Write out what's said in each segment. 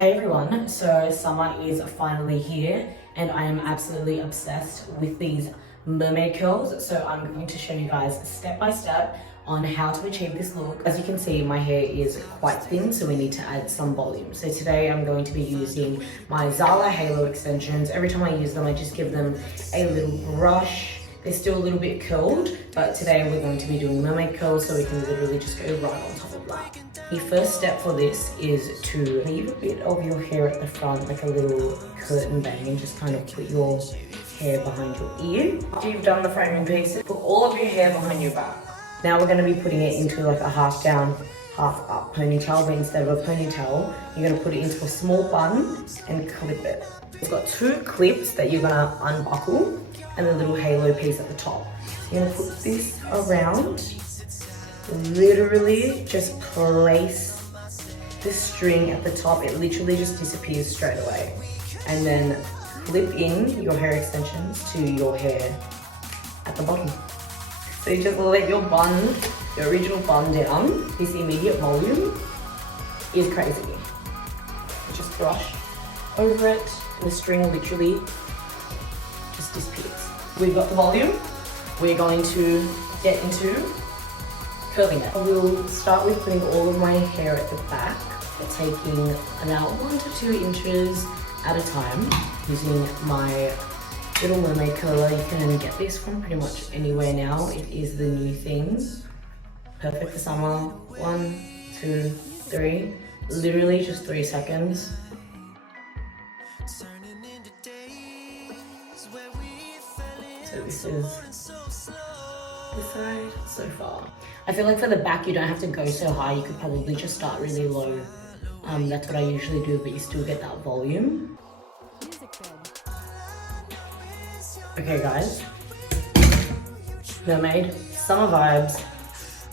Hey everyone, so summer is finally here and I am absolutely obsessed with these mermaid curls. So I'm going to show you guys step by step on how to achieve this look. As you can see, my hair is quite thin, so we need to add some volume. So today I'm going to be using my Zala Hair Extensions. Every time I use them, I just give them a little brush. They're still a little bit curled, but today we're going to be doing mermaid curls, so we can literally just go right on top of that. The first step for this is to leave a bit of your hair at the front, like a little curtain bang, and just kind of put your hair behind your ear. After you've done the framing piece, put all of your hair behind your back. Now we're going to be putting it into like a half down, half up ponytail, but instead of a ponytail, you're going to put it into a small bun and clip it. It's got two clips that you're going to unbuckle and a little halo piece at the top. You're going to put this around. Literally just place the string at the top. It literally just disappears straight away. And then clip in your hair extensions to your hair at the bottom. So you just let your bun, your original bun down. This immediate volume is crazy. Just brush over it. The string literally just disappears. We've got the volume. We're going to get into curling it. We'll start with putting all of my hair at the back, taking about 1 to 2 inches at a time, using my little mermaid curler. You can get this from pretty much anywhere now. It is the new thing. Perfect for summer. 1, 2, 3. Literally just 3 seconds. So this is this side so far. I feel like for the back you don't have to go so high. You could probably just start really low. That's what I usually do, but you still get that volume. Okay guys, mermaid, summer vibes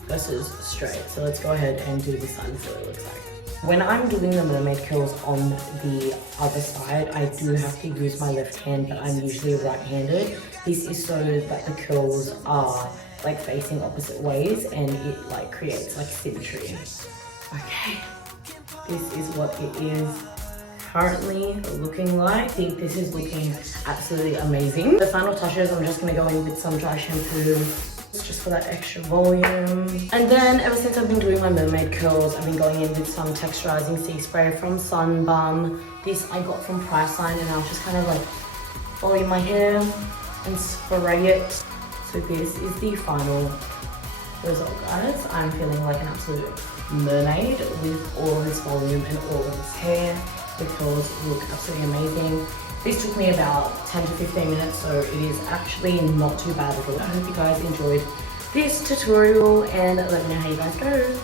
versus straight. So let's go ahead and do this side and see what it looks like. When I'm doing the mermaid curls on the other side, I do have to use my left hand, but I'm usually right-handed. This is so that the curls are like facing opposite ways and it like creates like symmetry. Okay, this is what it is currently looking like. I think this is looking absolutely amazing. The final touches, I'm just gonna go in with some dry shampoo just for that extra volume. And then ever since I've been doing my mermaid curls, I've been going in with some texturizing sea spray from Sunbum. This I got from Priceline, and I'll just kind of like volume my hair and spray it. So this is the final result, guys. I'm feeling like an absolute mermaid with all of this volume and all of this hair. The curls look absolutely amazing. This took me about 10 to 15 minutes, so it is actually not too bad at all. I hope you guys enjoyed this tutorial and let me know how you guys go.